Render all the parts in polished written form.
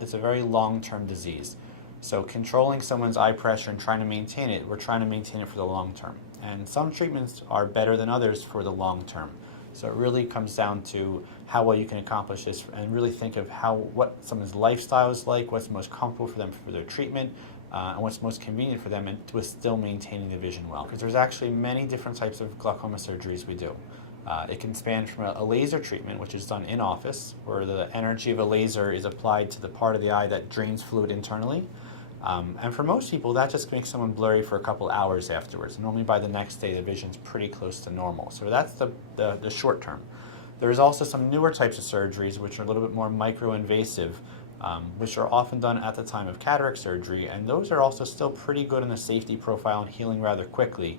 It's a very long-term disease. So controlling someone's eye pressure and trying to maintain it, we're trying to maintain it for the long term. And some treatments are better than others for the long term. So it really comes down to how well you can accomplish this and really think of what someone's lifestyle is like, what's most comfortable for them for their treatment, and what's most convenient for them and with still maintaining the vision well. Because there's actually many different types of glaucoma surgeries we do. It can span from a laser treatment, which is done in office, where the energy of a laser is applied to the part of the eye that drains fluid internally. And for most people, that just makes someone blurry for a couple hours afterwards. Normally by the next day, the vision's pretty close to normal. So that's the short term. There's also some newer types of surgeries, which are a little bit more micro-invasive, which are often done at the time of cataract surgery. And those are also still pretty good in the safety profile and healing rather quickly.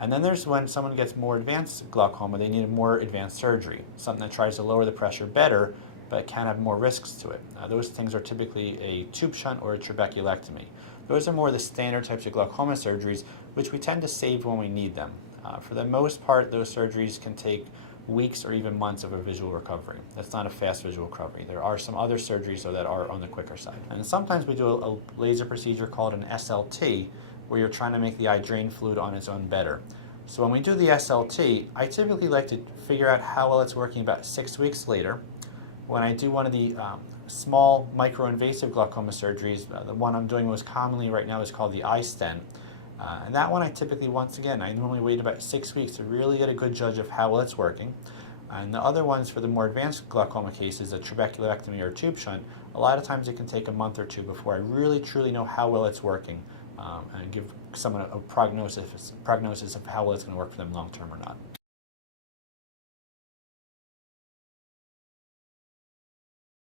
And then there's when someone gets more advanced glaucoma, they need a more advanced surgery, something that tries to lower the pressure better, but can have more risks to it. Those things are typically a tube shunt or a trabeculectomy. Those are more the standard types of glaucoma surgeries, which we tend to save when we need them. For the most part, those surgeries can take weeks or even months of a visual recovery. That's not a fast visual recovery. There are some other surgeries, though, that are on the quicker side. And sometimes we do a laser procedure called an SLT, where you're trying to make the eye drain fluid on its own better. So when we do the SLT, I typically like to figure out how well it's working about 6 weeks later. When I do one of the small micro-invasive glaucoma surgeries, the one I'm doing most commonly right now is called the eye stent. And that one I typically, once again, I normally wait about 6 weeks to really get a good judge of how well it's working. And the other ones for the more advanced glaucoma cases, a trabeculectomy or a tube shunt, a lot of times it can take a month or two before I really truly know how well it's working and give someone a prognosis of how well it's going to work for them long term or not.